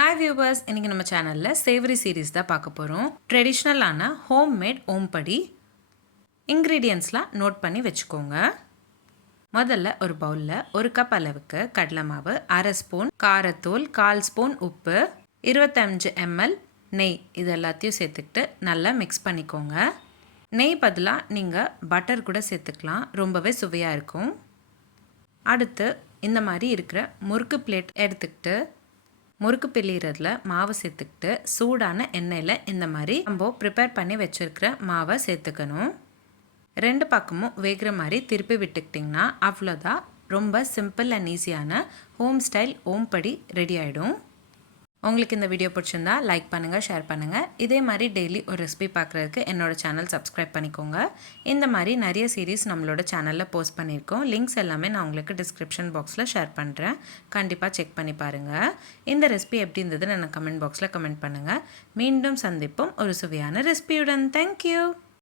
Hi viewers, இன்னைக்கு நம்ம சேனல்ல சேவரி சீரிஸ் தான் பார்க்க போறோம். ட்ரெடிஷனலான ஹோம்மேட் ஓம்படி இன்கிரிடியன்ட்ஸ்லாம் நோட் பண்ணி வெச்சுக்கோங்க. முதல்ல ஒரு பவுல்ல 1 கப் அளவுக்கு கடலை மாவு, 1/2 ஸ்பூன் காரத்தூள், 1/4 ஸ்பூன் உப்பு, 25 ml நெய் இது எல்லாத்தையும் சேர்த்துக்கிட்டு நல்லா மிக்ஸ் பண்ணிக்கோங்க. நெய் பதிலா நீங்க பட்டர் கூட சேர்த்துக்கலாம். ரொம்பவே சுவையா இருக்கும். அடுத்து இந்த மாதிரி இருக்கிற முறுக்கு பிளேட் எடுத்துக்கிட்டு முறுக்கு பிழியறதுல மாவு சேர்த்துக்கிட்டு சூடான எண்ணெயில் இந்த மாதிரி நம்ம ப்ரிப்பேர் பண்ணி வச்சுருக்கிற மாவை சேர்த்துக்கணும். 2 பக்கமும் வேகிற மாதிரி திருப்பி விட்டுக்கிட்டிங்கன்னா அவ்வளோதான். ரொம்ப சிம்பிள் அண்ட் ஈஸியான ஹோம் ஸ்டைல் ஓம்படி ரெடி ஆகிடும். உங்களுக்கு இந்த வீடியோ பிடிச்சிருந்தா லைக் பண்ணுங்கள், ஷேர் பண்ணுங்கள். இதே மாதிரி டெய்லி ஒரு ரெசிபி பார்க்குறதுக்கு என்னோடய சேனல் சப்ஸ்கிரைப் பண்ணிக்கோங்க. இந்த மாதிரி நிறைய சீரீஸ் நம்மளோட சேனலில் போஸ்ட் பண்ணியிருக்கோம். லிங்க்ஸ் எல்லாமே நான் உங்களுக்கு டிஸ்கிரிப்ஷன் பாக்ஸில் ஷேர் பண்ணுறேன். கண்டிப்பாக செக் பண்ணி பாருங்கள். இந்த ரெசிபி எப்படி இருந்ததுன்னு எனக்கு கமெண்ட் பாக்ஸில் கமெண்ட் பண்ணுங்கள். மீண்டும் சந்திப்போம் ஒரு சுவையான ரெசிபியுடன். தேங்க்யூ.